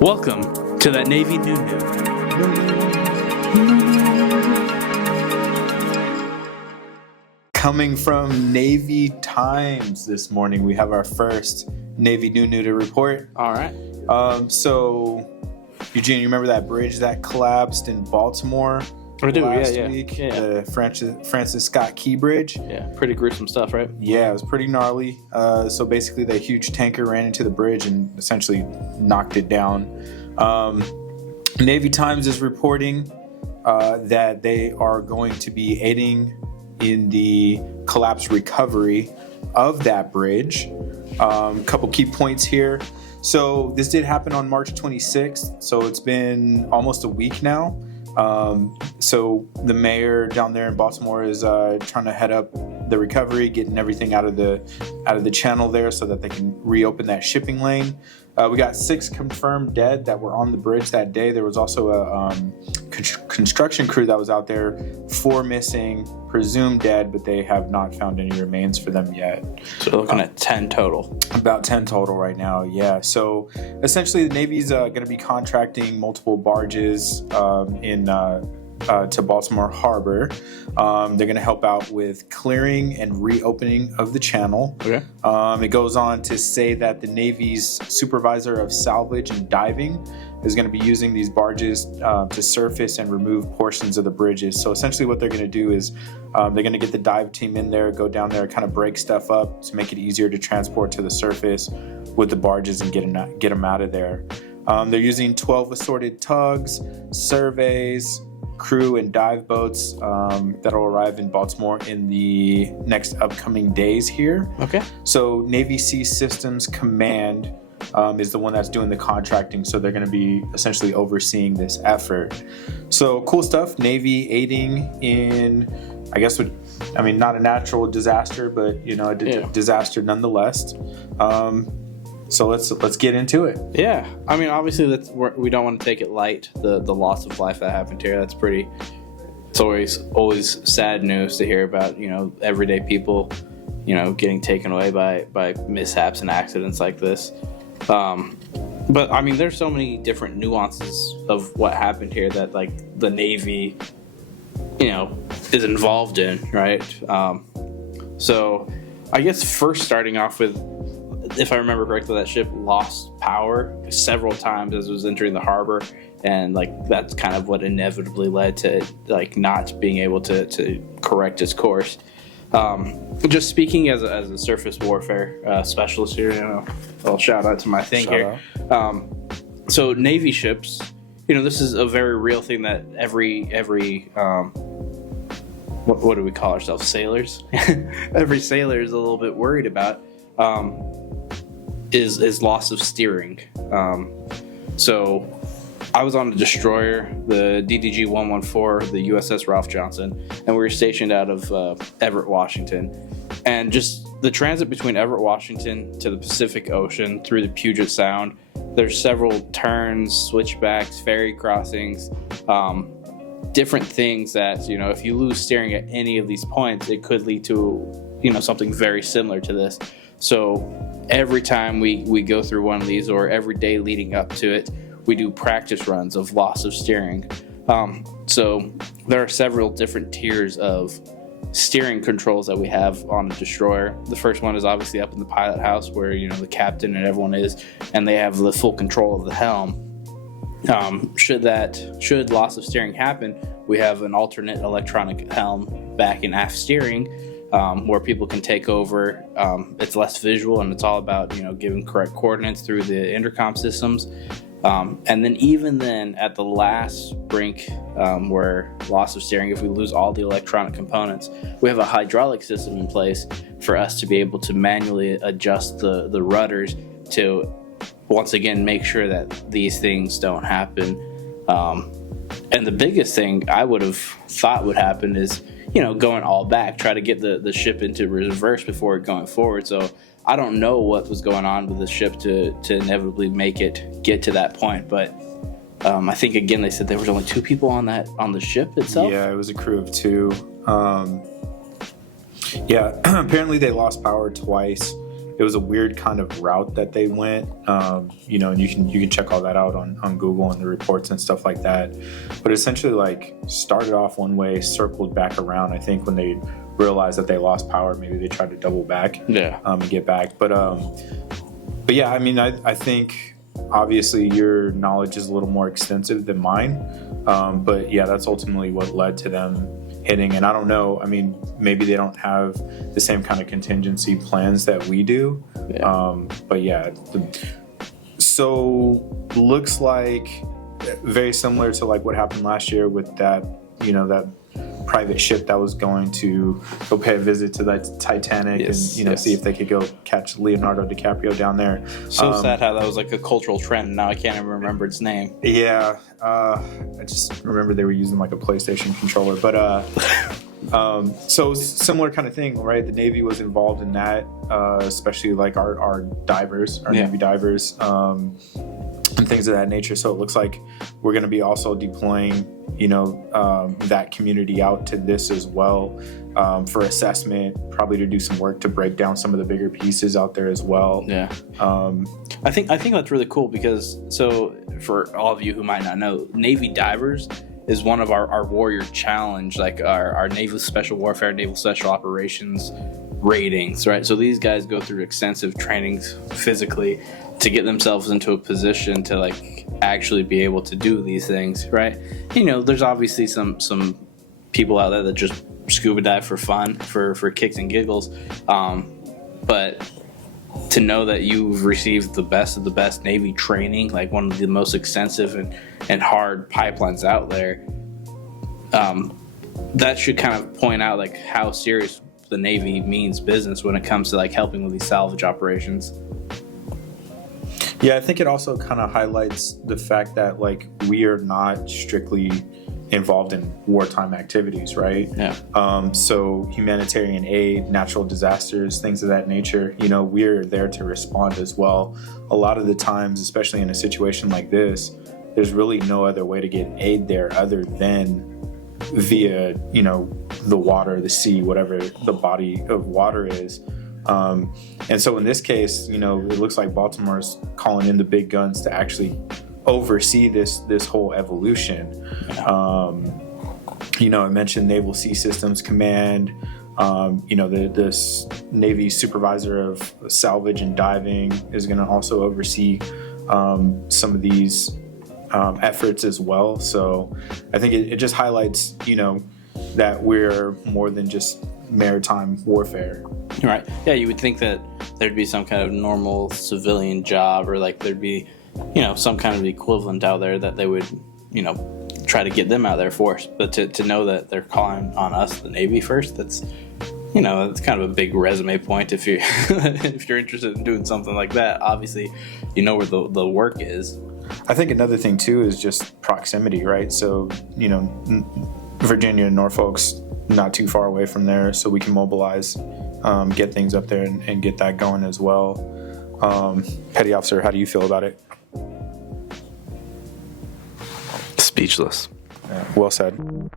Welcome to that Navy New. Coming from Navy Times this morning, we have our first Navy New to report. All right. So, Eugene, you remember that bridge that collapsed in Baltimore last week? Yeah. The Francis Scott Key Bridge. Yeah, pretty gruesome stuff, right? Yeah, it was pretty gnarly. So basically, the huge tanker ran into the bridge and essentially knocked it down. Navy Times is reporting that they are going to be aiding in the collapse recovery of that bridge. Couple key points here. So this did happen on March 26th. So it's been almost a week now. So the mayor down there in Baltimore is trying to head up the recovery, getting everything out of the channel there so that they can reopen that shipping lane. We got 6 confirmed dead that were on the bridge that day. There was also a construction crew that was out there, 4 missing, presumed dead, but they have not found any remains for them yet. So we're looking at 10 total. About 10 total right now, yeah. So essentially the Navy's going to be contracting multiple barges to Baltimore Harbor. They're going to help out with clearing and reopening of the channel. Okay. It goes on to say that the Navy's supervisor of salvage and diving is going to be using these barges to surface and remove portions of the bridges. So essentially what they're going to do is they're going to get the dive team in there, go down there, kind of break stuff up to make it easier to transport to the surface with the barges and get them out of there. They're using 12 assorted tugs, surveys, crew and dive boats that'll arrive in Baltimore in the next upcoming days here. Okay. So Navy Sea Systems Command is the one that's doing the contracting, so they're going to be essentially overseeing this effort. So cool stuff. Navy aiding in, not a natural disaster, but a disaster nonetheless. So let's get into it. Yeah, I mean, obviously we don't want to take it light. The loss of life that happened here. That's pretty. It's always sad news to hear about. Everyday people, getting taken away by mishaps and accidents like this. But I mean, there's so many different nuances of what happened here that like the Navy, is involved in, right? So I guess first starting off with, if I remember correctly, that ship lost power several times as it was entering the harbor, and that's kind of what inevitably led to not being able to correct its course. Just speaking as a surface warfare specialist here, a little shout out to my thing here. So Navy ships, this is a very real thing that every what do we call ourselves? Sailors. Every sailor is a little bit worried about. Is loss of steering. So I was on a destroyer, the DDG-114, the USS Ralph Johnson, and we were stationed out of Everett, Washington. And just the transit between Everett, Washington to the Pacific Ocean through the Puget Sound, there's several turns, switchbacks, ferry crossings, different things that, if you lose steering at any of these points, it could lead to, something very similar to this. So every time we go through one of these, or every day leading up to it, we do practice runs of loss of steering. So there are several different tiers of steering controls that we have on a destroyer. The first one is obviously up in the pilot house where, the captain and everyone is, and they have the full control of the helm. Should loss of steering happen, we have an alternate electronic helm back in aft steering, where people can take over. It's less visual, and it's all about giving correct coordinates through the intercom systems. And then even then, at the last brink, where loss of steering, if we lose all the electronic components, we have a hydraulic system in place for us to be able to manually adjust the rudders to once again make sure that these things don't happen. And the biggest thing I would have thought would happen is going all back, try to get the ship into reverse before going forward. So I don't know what was going on with the ship to inevitably make it get to that point. But I think, again, they said there was only 2 people on the ship itself. Yeah, it was a crew of 2. Apparently they lost power twice. it was a weird kind of route that they went. You know, and you can check all that out on Google and the reports and stuff like that. But essentially, like, started off one way, circled back around. I think when they realized that they lost power, maybe they tried to double back, and get back. But yeah, I mean, I think obviously your knowledge is a little more extensive than mine. But yeah, that's ultimately what led to them hitting. And I don't know, I mean, maybe they don't have the same kind of contingency plans that we do. But yeah, so looks like very similar to like what happened last year with that, you know, that private ship that was going to go pay a visit to the Titanic and, you know, see if they could go catch Leonardo DiCaprio down there. So sad how that was like a cultural trend. Now I can't even remember its name. Yeah. I just remember they were using like a PlayStation controller, but so similar kind of thing, right? The Navy was involved in that, especially like our divers, our Navy divers, and things of that nature. So it looks like we're going to be also deploying, you know, that community out to this as well, for assessment, probably to do some work to break down some of the bigger pieces out there as well. Yeah. I think that's really cool because, so for all of you who might not know, Navy divers is one of our warrior challenge, like our naval special warfare, naval special operations ratings, right? So these guys go through extensive trainings physically to get themselves into a position to like actually be able to do these things, right? You know, there's obviously some people out there that just scuba dive for fun, for kicks and giggles, but to know that you've received the best of the best Navy training, like one of the most extensive and hard pipelines out there, that should kind of point out like how serious the Navy means business when it comes to like helping with these salvage operations. Yeah, I think it also kind of highlights the fact that like we are not strictly involved in wartime activities, right? Yeah. So humanitarian aid, natural disasters, things of that nature, you know, we're there to respond as well. A lot of the times, especially in a situation like this, there's really no other way to get aid there other than via, you know, the water, the sea, whatever the body of water is. And so in this case, you know, it looks like Baltimore's calling in the big guns to actually oversee this whole evolution. You know, I mentioned Naval Sea Systems Command, you know, this Navy supervisor of salvage and diving is going to also oversee some of these efforts as well. So I think it just highlights, you know, that we're more than just maritime warfare. Right. Yeah, you would think that there'd be some kind of normal civilian job, or like there'd be, you know, some kind of equivalent out there that they would, you know, try to get them out there for us. But to know that they're calling on us, the Navy, first, that's, you know, it's kind of a big resume point if you if you're interested in doing something like that. Obviously, you know where the work is. I think another thing too is just proximity, right? So, you know, Virginia and Norfolk's not too far away from there, so we can mobilize, get things up there and get that going as well. Petty Officer, how do you feel about it? Speechless. Yeah, well said.